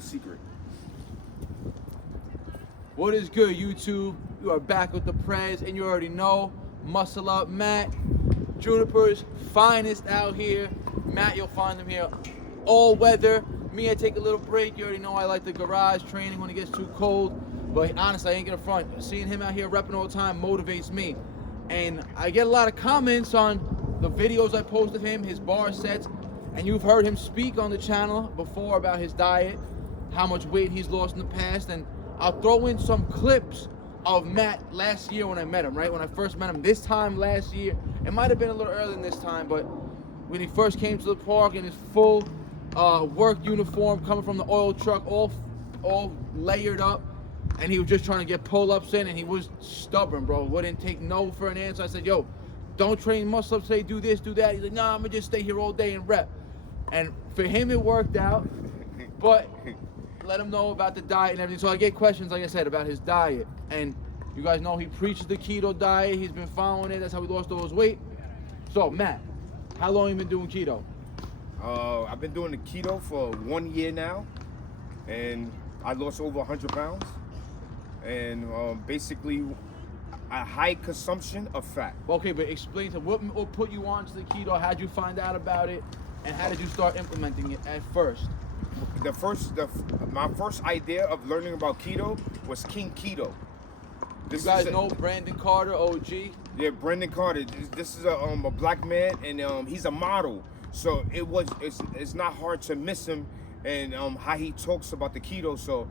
the secret. What is good, YouTube? You are back with the Prez, and you already know, muscle up, Matt. Juniper's finest out here. Matt, you'll find him here all weather. Me, I take a little break. You already know I like the garage training when it gets too cold. But honestly, I ain't gonna front. Seeing him out here repping all the time motivates me. And I get a lot of comments on the videos I post of him, his bar sets, and you've heard him speak on the channel before about his diet, how much weight he's lost in the past, and I'll throw in some clips of Matt last year when I met him, right? When I first met him this time last year. It might have been a little earlier than this time, but when he first came to the park in his full work uniform, coming from the oil truck, all layered up, and he was just trying to get pull-ups in, and he was stubborn, bro. Wouldn't take no for an answer. I said, yo, don't train muscle-ups, say do this, do that. He's like, nah, I'm gonna just stay here all day and rep. And for him, it worked out, but let him know about the diet and everything. So I get questions, like I said, about his diet. And you guys know he preaches the keto diet. He's been following it. That's how he lost all his weight. So, Matt, how long have you been doing keto? I've been doing the keto for 1 year now, and I lost over 100 pounds. And basically, a high consumption of fat. Okay, but explain to what put you on to the keto. How'd you find out about it, and how did you start implementing it at first? My first idea of learning about keto was King Keto. You guys know Brandon Carter, OG? Yeah, Brandon Carter. This is a black man, and he's a model. So it's not hard to miss him, and how he talks about the keto. So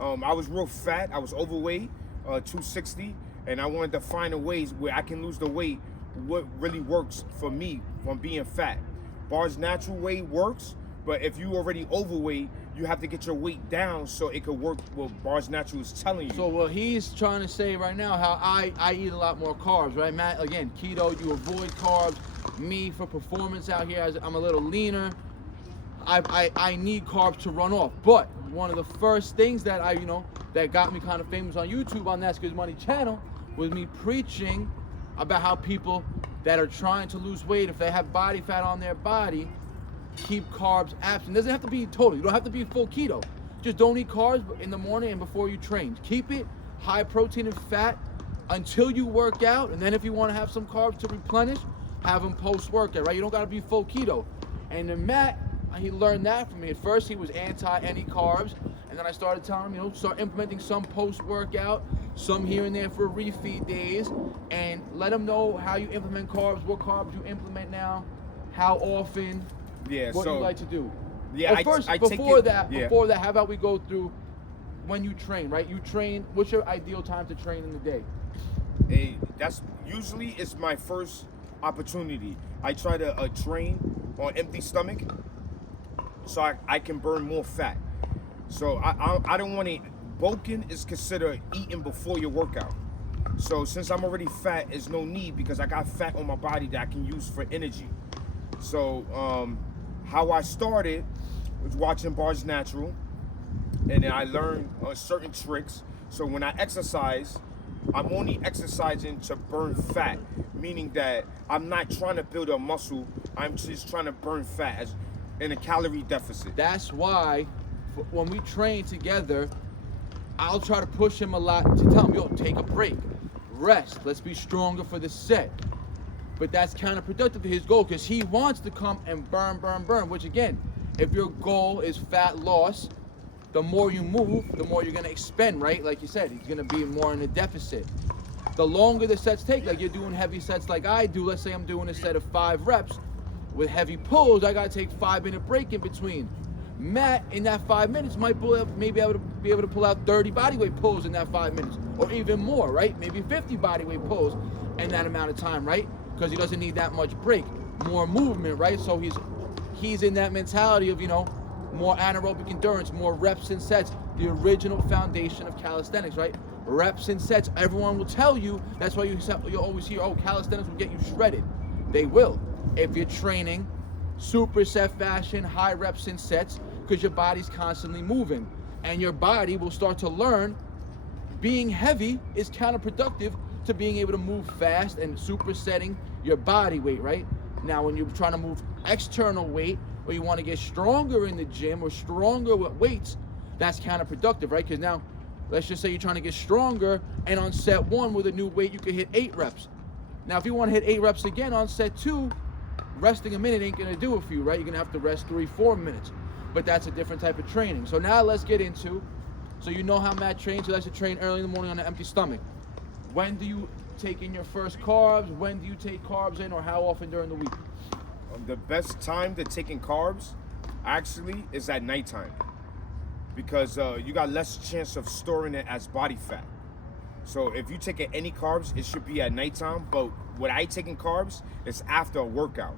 I was real fat. I was overweight, 260, and I wanted to find a ways where I can lose the weight. What really works for me from being fat. Bar's natural way works. But if you already overweight, you have to get your weight down so it could work what Bar's Natural is telling you. So what he's trying to say right now, how I eat a lot more carbs, right, Matt? Again, keto, you avoid carbs. Me, for performance out here, I'm a little leaner. I need carbs to run off. But one of the first things that that got me kind of famous on YouTube on That's Good Money channel was me preaching about how people that are trying to lose weight, if they have body fat on their body, keep carbs absent. It doesn't have to be total. You don't have to be full keto. Just don't eat carbs in the morning and before you train. Keep it high protein and fat until you work out, and then if you want to have some carbs to replenish, have them post-workout, right? You don't got to be full keto. And then Matt, he learned that from me. At first, he was anti any carbs, and then I started telling him, start implementing some post-workout, some here and there for refeed days, and let him know how you implement carbs, what carbs you implement now, how often. Yeah, what you like to do. Yeah, before that, how about we go through when you train, right? You train, what's your ideal time to train in the day? That's usually it's my first opportunity. I try to train on empty stomach so I can burn more fat. So I don't want to, bulking is considered eating before your workout. So since I'm already fat, there's no need because I got fat on my body that I can use for energy. So how I started was watching Bar's Natural, and then I learned certain tricks. So when I exercise, I'm only exercising to burn fat, meaning that I'm not trying to build a muscle, I'm just trying to burn fat in a calorie deficit. That's why when we train together, I'll try to push him a lot to tell him, yo, take a break, rest, let's be stronger for the set. But that's counterproductive to his goal because he wants to come and burn, which again, if your goal is fat loss, the more you move, the more you're gonna expend, right? Like you said, he's gonna be more in a deficit. The longer the sets take, like you're doing heavy sets like I do, let's say I'm doing a set of 5 reps with heavy pulls, I gotta take 5-minute break in between. Matt, in that 5 minutes, might be able to pull out 30 bodyweight pulls in that 5 minutes, or even more, right? Maybe 50 bodyweight pulls in that amount of time, right? Because he doesn't need that much break, more movement, right? So he's in that mentality of, more anaerobic endurance, more reps and sets, the original foundation of calisthenics, right? Reps and sets. Everyone will tell you, that's why you always hear, oh, calisthenics will get you shredded. They will. If you're training superset fashion, high reps and sets, because your body's constantly moving. And your body will start to learn being heavy is counterproductive to being able to move fast and supersetting your body weight, right? Now, when you're trying to move external weight, or you want to get stronger in the gym or stronger with weights, that's counterproductive, right? Because now, let's just say you're trying to get stronger, and on set 1 with a new weight, you could hit 8 reps. Now, if you want to hit 8 reps again on set 2, resting a minute ain't gonna do it for you, right? You're gonna have to rest 3-4 minutes. But that's a different type of training. So now let's get into, so you know how Matt trains. He likes to train early in the morning on an empty stomach. When do you take in your first carbs? When do you take carbs in, or how often during the week? The best time to take in carbs actually is at nighttime, because you got less chance of storing it as body fat. So if you take any carbs, it should be at nighttime. But what I take in carbs is after a workout,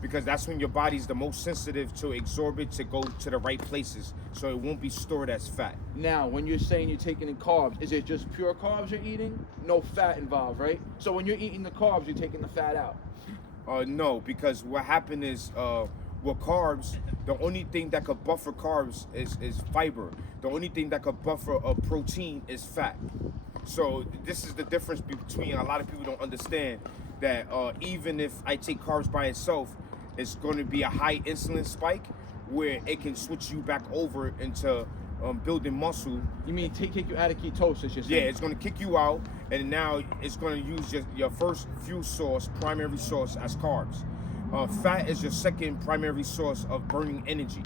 because that's when your body's the most sensitive to absorb it to go to the right places, so it won't be stored as fat. Now, when you're saying you're taking in carbs, is it just pure carbs you're eating? No fat involved, right? So when you're eating the carbs, you're taking the fat out? No, because what happened is with carbs, the only thing that could buffer carbs is fiber. The only thing that could buffer a protein is fat. So this is the difference between, a lot of people don't understand that even if I take carbs by itself, it's going to be a high insulin spike where it can switch you back over into building muscle. You mean kick you out of ketosis, you're saying? Yeah, it's going to kick you out, and now it's going to use your first fuel source, primary source, as carbs. Fat is your second primary source of burning energy.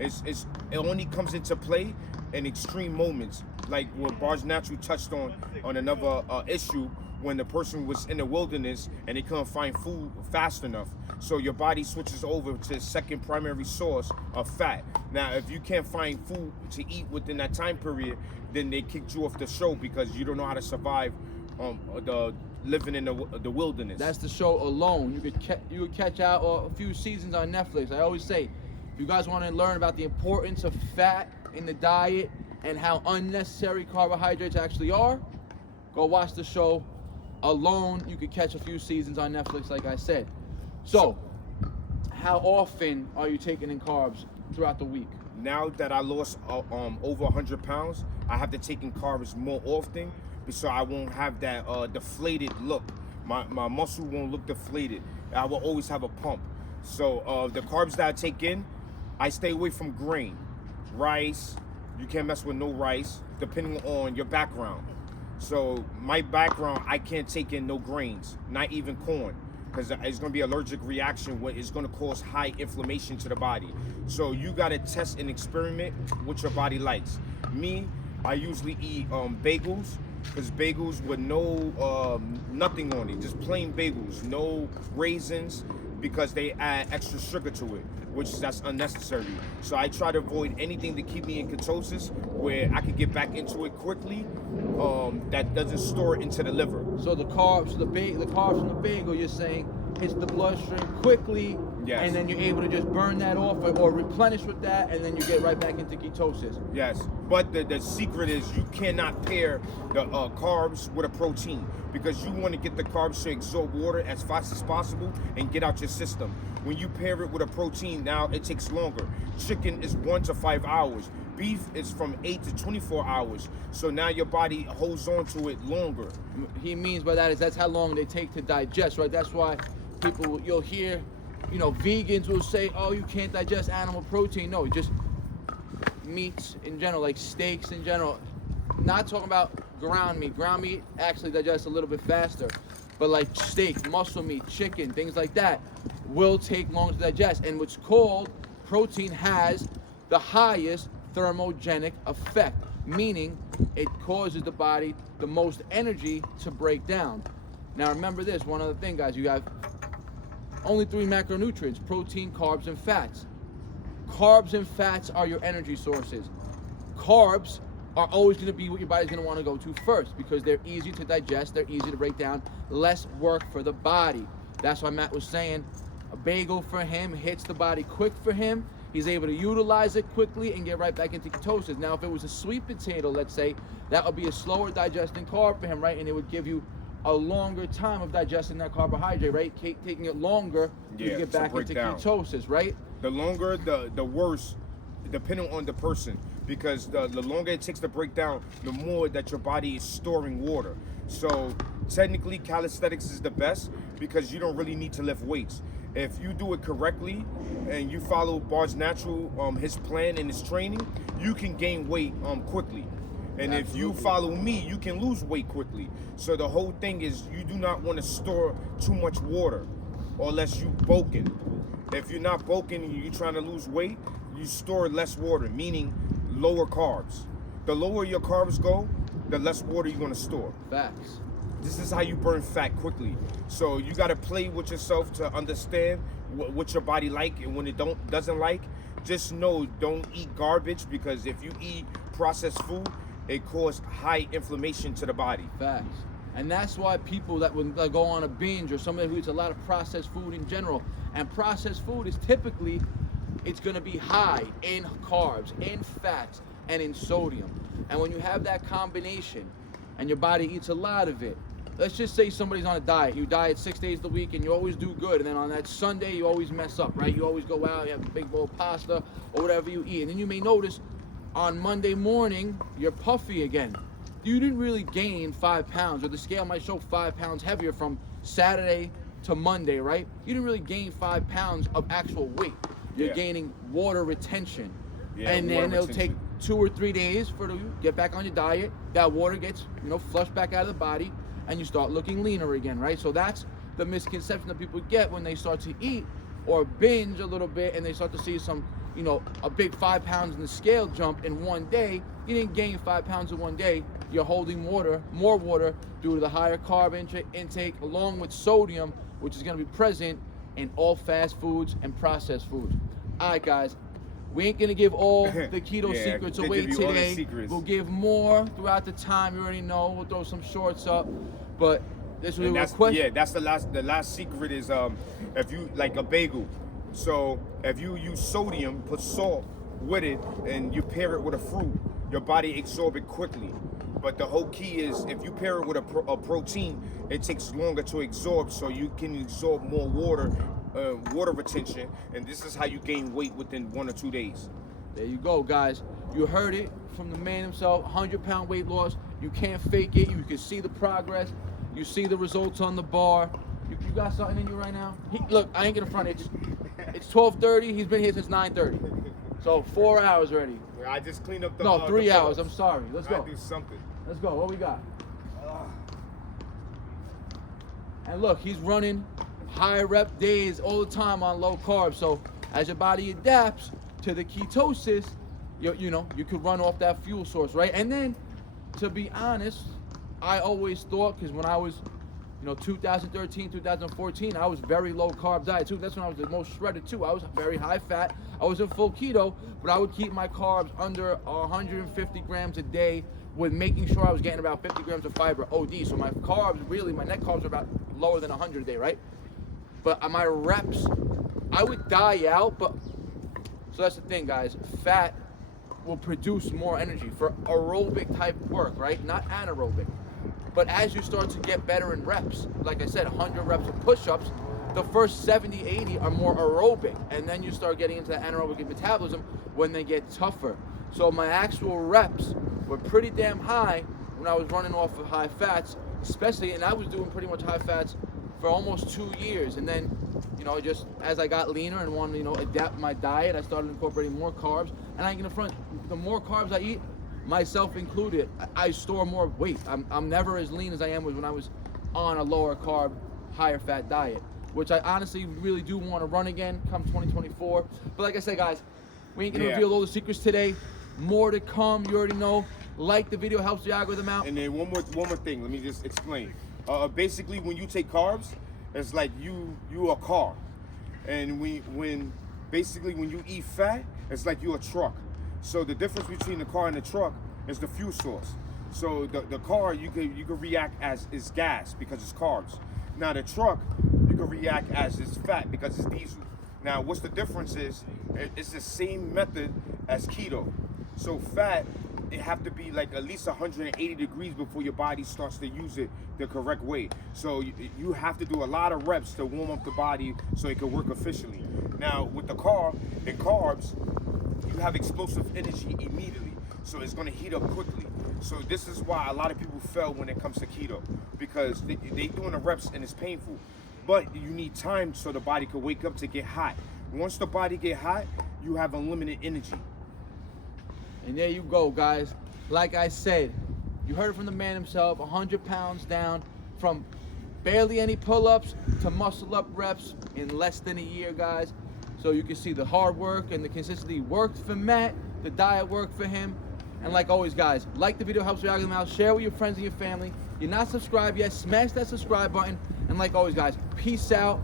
It only comes into play in extreme moments, like what Barnatural touched on another issue, when the person was in the wilderness and they couldn't find food fast enough. So your body switches over to the second primary source of fat. Now, if you can't find food to eat within that time period, then they kicked you off the show because you don't know how to survive living in the wilderness. That's the show Alone. You could catch out a few seasons on Netflix. I always say, if you guys want to learn about the importance of fat in the diet and how unnecessary carbohydrates actually are, go watch the show Alone. You could catch a few seasons on Netflix, like I said. So, how often are you taking in carbs throughout the week? Now that I lost over 100 pounds, I have to take in carbs more often, so I won't have that deflated look. My muscle won't look deflated. I will always have a pump. So the carbs that I take in, I stay away from grain, rice. You can't mess with no rice, depending on your background. So my background, I can't take in no grains, not even corn, because it's going to be an allergic reaction where it's going to cause high inflammation to the body. So you got to test and experiment what your body likes. Me, I usually eat bagels, because bagels with no nothing on it, just plain bagels, no raisins, because they add extra sugar to it, which that's unnecessary. So I try to avoid anything to keep me in ketosis, where I could get back into it quickly, that doesn't store it into the liver. So the carbs from the bagel, you're saying, hits the bloodstream quickly, yes, and then you're able to just burn that off or replenish with that, and then you get right back into ketosis. Yes, but the secret is you cannot pair the carbs with a protein, because you want to get the carbs to absorb water as fast as possible and get out your system. When you pair it with a protein, now it takes longer. Chicken is 1 to 5 hours. Beef is from 8 to 24 hours. So now your body holds on to it longer. He means by that is that's how long they take to digest, right? That's why you'll hear, vegans will say, oh, you can't digest animal protein. No, just meats in general, like steaks in general. Not talking about ground meat. Ground meat actually digests a little bit faster. But like steak, muscle meat, chicken, things like that will take long to digest. And what's called protein has the highest thermogenic effect, meaning it causes the body the most energy to break down. Now remember this, one other thing, guys, you have only 3 macronutrients: protein, carbs, and fats. Carbs and fats are your energy sources. Carbs are always going to be what your body's going to want to go to first, because they're easy to digest, they're easy to break down, less work for the body. That's why Matt was saying a bagel for him hits the body quick for him. He's able to utilize it quickly and get right back into ketosis. Now, if it was a sweet potato, let's say, that would be a slower digesting carb for him, right? And it would give you a longer time of digesting that carbohydrate, right? Taking it longer to get back into ketosis, right? The longer, the worse, depending on the person. because the longer it takes to break down, the more that your body is storing water. So technically calisthenics is the best because you don't really need to lift weights. If you do it correctly and you follow Bar's Natural, his plan and his training, you can gain weight quickly. And if you follow me, you can lose weight quickly. So the whole thing is you do not want to store too much water unless you bulking. If you're not bulking and you're trying to lose weight, you store less water, meaning lower carbs. The lower your carbs go, the less water you're going to store. Facts. This is how you burn fat quickly. So you got to play with yourself to understand what your body like, and when it doesn't like, just know don't eat garbage, because if you eat processed food, it causes high inflammation to the body. Facts. And that's why people that would go on a binge, or somebody who eats a lot of processed food in general, and processed food is typically, it's going to be high in carbs, in fats, and in sodium. And when you have that combination and your body eats a lot of it, let's just say somebody's on a diet. You diet 6 days a week and you always do good, and then on that Sunday you always mess up, right? You always go out, you have a big bowl of pasta or whatever you eat, and then you may notice on Monday morning you're puffy again. You didn't really gain 5 pounds, or the scale might show 5 pounds heavier from Saturday to Monday, right? You didn't really gain 5 pounds of actual weight. You're gaining water retention. And then it'll take 2 or 3 days for you to get back on your diet. That water gets, flushed back out of the body, and you start looking leaner again, right? So that's the misconception that people get when they start to eat or binge a little bit, and they start to see some, a big 5 pounds in the scale jump in one day. You didn't gain 5 pounds in one day. You're holding more water due to the higher carb intake, along with sodium, which is going to be present in all fast foods and processed foods. All right, guys. We ain't gonna give all the keto secrets away today. We'll give more throughout the time. You already know. We'll throw some shorts up, but this was a request. Yeah, that's the last secret is if you like a bagel. So if you use sodium, put salt with it, and you pair it with a fruit, your body absorbs it quickly. But the whole key is if you pair it with a protein, it takes longer to absorb, so you can absorb more water retention, and this is how you gain weight within 1 or 2 days. There you go, guys. You heard it from the man himself. 100-pound weight loss. You can't fake it. You can see the progress. You see the results on the bar. You got something in you right now? Look, I ain't gonna front it. It's 12:30. He's been here since 9:30. So 4 hours already. I just cleaned up the. No, 3 hours. I'm sorry. Let's go. I do something. Let's go. What we got? And look, he's running high rep days all the time on low carbs. So as your body adapts to the ketosis, you could run off that fuel source, right? And then, to be honest, I always thought, because when I was, 2013, 2014, I was very low carb diet too. That's when I was the most shredded too. I was very high fat. I was in full keto, but I would keep my carbs under 150 grams a day, with making sure I was getting about 50 grams of fiber OD. So my carbs, my net carbs are about lower than 100 a day, right? But my reps, I would die out, so that's the thing, guys. Fat will produce more energy for aerobic type work, right? Not anaerobic. But as you start to get better in reps, like I said, 100 reps of push-ups, the first 70, 80 are more aerobic. And then you start getting into the anaerobic metabolism when they get tougher. So my actual reps were pretty damn high when I was running off of high fats, especially, and I was doing pretty much high fats for almost 2 years. And then, just as I got leaner and wanted to, adapt my diet, I started incorporating more carbs. And I ain't gonna front, the more carbs I eat, myself included, I store more weight. I'm never as lean as I am when I was on a lower carb, higher fat diet, which I honestly really do want to run again come 2024. But like I said, guys, we ain't gonna reveal all the secrets today. More to come. You already know. Like the video, helps the algorithm out. And then one more thing. Let me just explain. Basically, when you take carbs, it's like you a car, and when you eat fat, it's like you a truck. So the difference between the car and the truck is the fuel source. So the car you can react as is gas because it's carbs. Now the truck you can react as is fat because it's diesel. Now what's the difference is it's the same method as keto. So fat, it have to be like at least 180 degrees before your body starts to use it the correct way. So you have to do a lot of reps to warm up the body so it can work efficiently. Now with the car and carbs, you have explosive energy immediately. So it's gonna heat up quickly. So this is why a lot of people fail when it comes to keto, because they doing the reps and it's painful. But you need time so the body can wake up to get hot. Once the body get hot, you have unlimited energy. And there you go, guys. Like I said, you heard it from the man himself, 100 pounds down from barely any pull-ups to muscle-up reps in less than a year, guys. So you can see the hard work and the consistency worked for Matt, the diet worked for him. And like always, guys, like the video, helps your algorithm out, share with your friends and your family. You're not subscribed yet, smash that subscribe button. And like always, guys, peace out.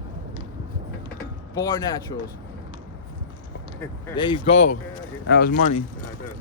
Bar Naturals. There you go. That was money.